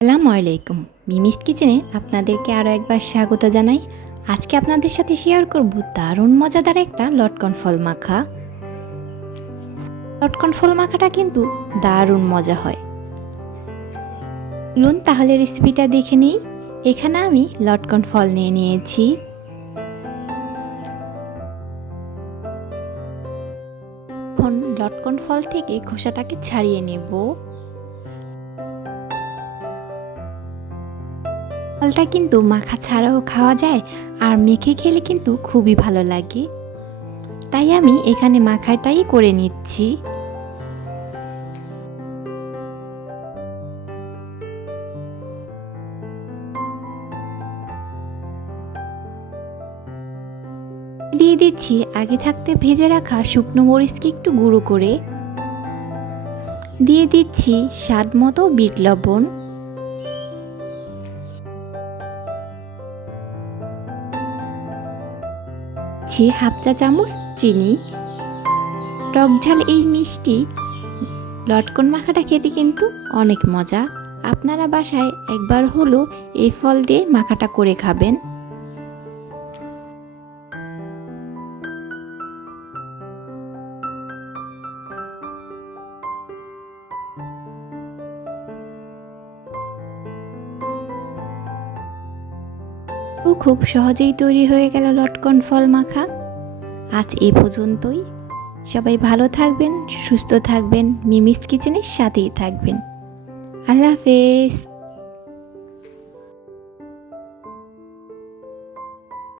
আসসালামু আলাইকুম। মিমিস কিচেনে আপনাদেরকে আরও একবার স্বাগত জানাই। আজকে আপনাদের সাথে শেয়ার করব দারুণ মজাদার একটা লটকন ফল মাখা। লটকন ফল মাখাটা কিন্তু দারুণ মজা হয়। চলুন তাহলে রেসিপিটা দেখে নিই। এখানে আমি লটকন ফল নিয়ে নিয়েছি। এখন লটকন ফল থেকে খোসাটাকে ছাড়িয়ে নেব। ফলটা কিন্তু মাখা ছাড়াও খাওয়া যায়, আর মেখে খেলে কিন্তু খুবই ভালো লাগে। তাই আমি এখানে মাখাটাই করে নিচ্ছি। দিয়ে দিচ্ছি আগে থাকতে ভেজে রাখা শুকনো মরিচকে একটু গুঁড়ো করে। দিয়ে দিচ্ছি স্বাদ মতো বিট লবণ। হাফ চা চামচ চিনি। টক ঝাল এই মিষ্টি লটকন মাখাটা খেতে কিন্তু অনেক মজা। আপনারা বাসায় একবার হলেও এই ফল দিয়ে মাখাটা করে খাবেন। খুব সহজেই তৈরি হয়ে গেল লটকন ফল মাখা। আজ এ পর্যন্তই। সবাই ভালো থাকবেন, সুস্থ থাকবেন, মিমিস কিচেনের সাথেই থাকবেন। আল্লাহ হাফেজ।